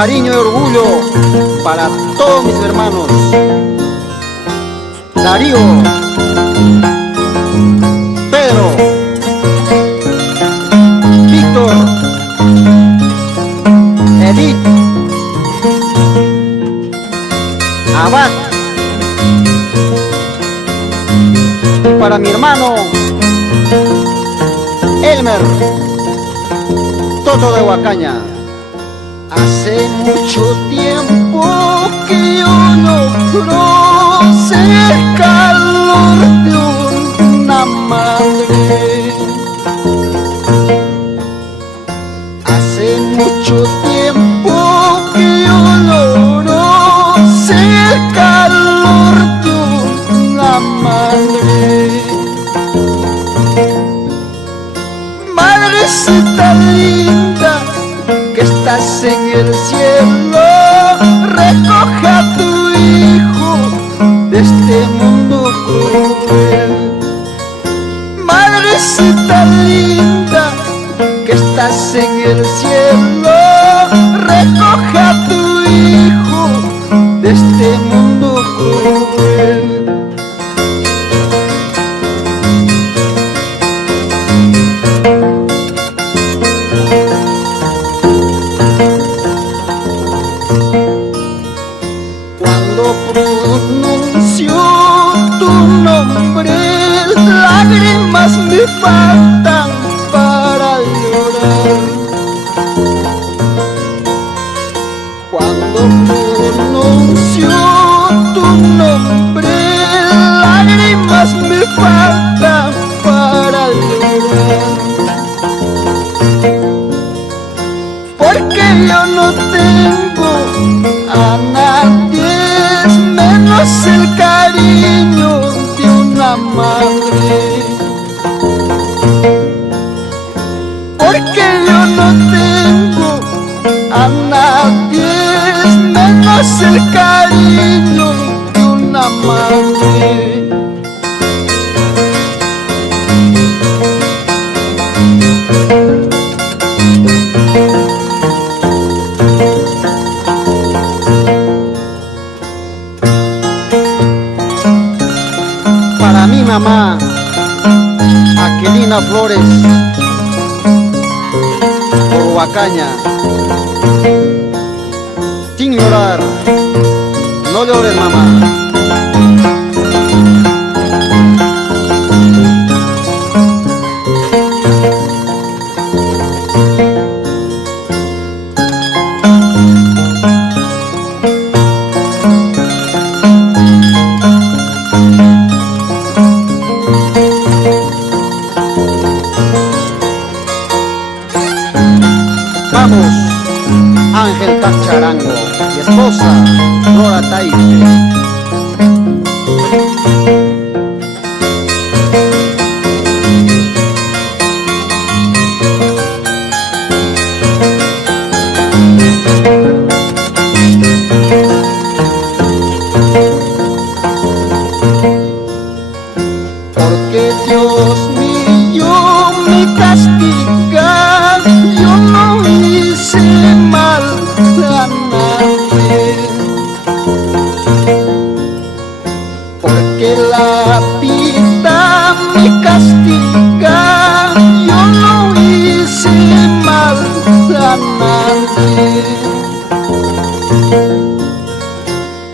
cariño y orgullo para todos mis hermanos. Darío, Pedro, Víctor, Edith, Abad, y para mi hermano Elmer, Toto de Huacaña. Hace mucho tiempo que yo no sé el calor de una madre. Hace mucho tiempo que yo no sé el calor de una madre. Madrecita linda, que estás en el cielo, recoge a tu hijo de este mundo cruel. Madrecita linda, que estás en el cielo, recoge a tu hijo de este mundo cruel. Pronuncio tu nombre, lágrimas me faltan para llorar. Cuando pronuncio tu nombre, lágrimas me faltan para llorar. Porque yo no tengo a nadie menos el cariño de una madre. Porque yo no tengo a nadie menos el cariño de una madre. Para mi mamá, Aquilina Flores, por Huacaña. Sin llorar, no llores, mamá. Vamos, Ángel Cacharango y esposa Nora Taite. Porque Dios mío me castiga, yo no hice mal a nadie. Porque la vida me castiga, yo no hice mal a nadie.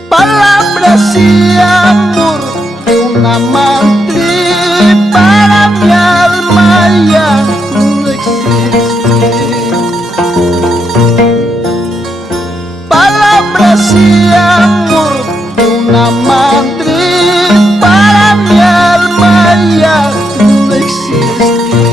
Palabras y amor de una madre para mi alma ya no existe. Palabras y amor de una madre para mi alma ya no existe.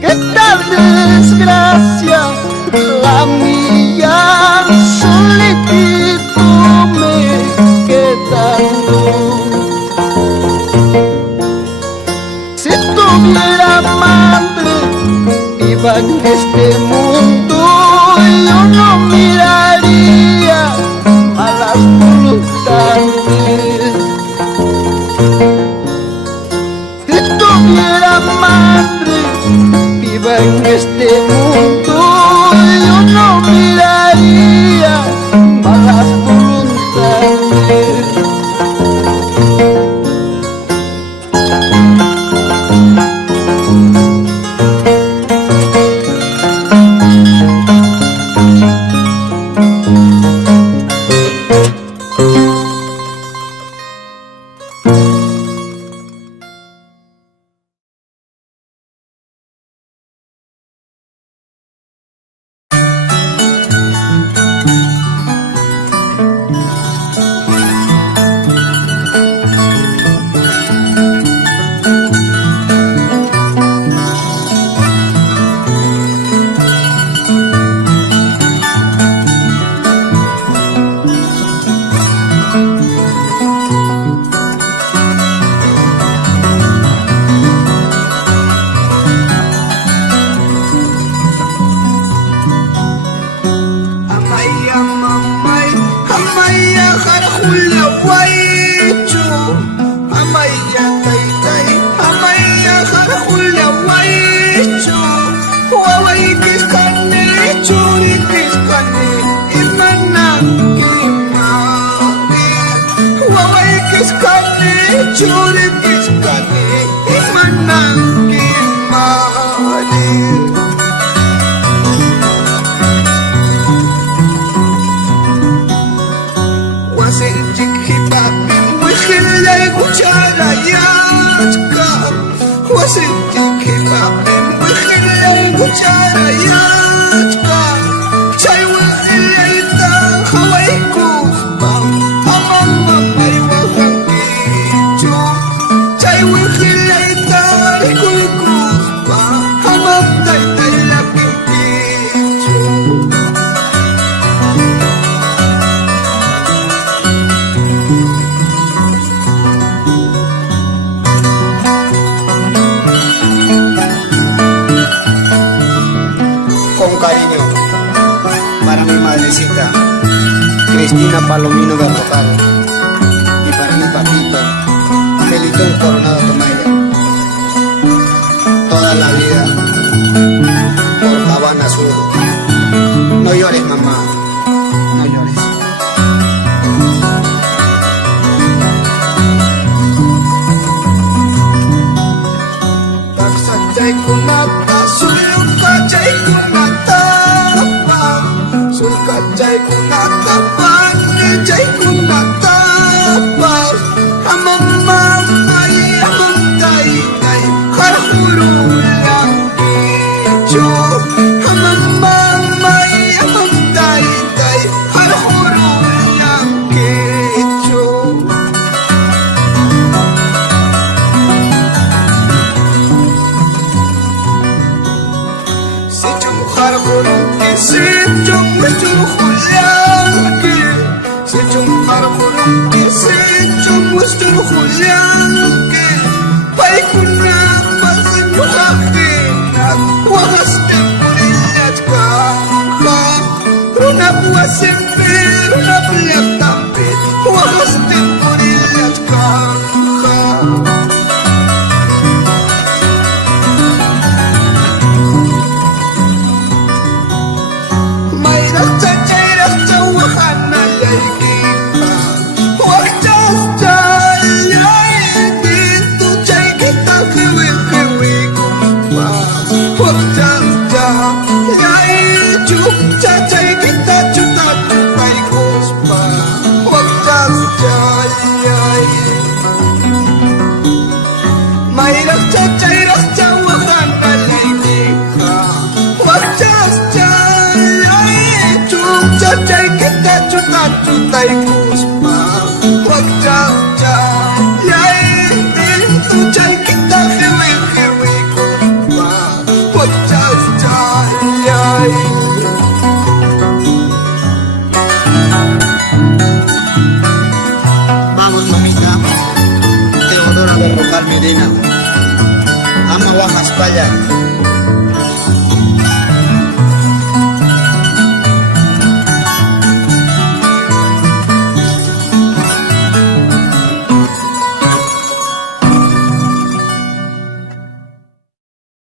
¿Qué tal desgracia la mía? Solitito me quedando. Si tuviera madre viva en este mundo, yo no miraría malas voluntades. una madre viva en este mundo, yo no miraría malas voluntades. Cristina Palomino de Rocal, y para mi papito, Melitón Coronado Tomaya, toda la vida por Habana Sur. No llores, mamá, no llores. Vamos, mamita, Teodora de Rocal Medina, ama Guajaspalla.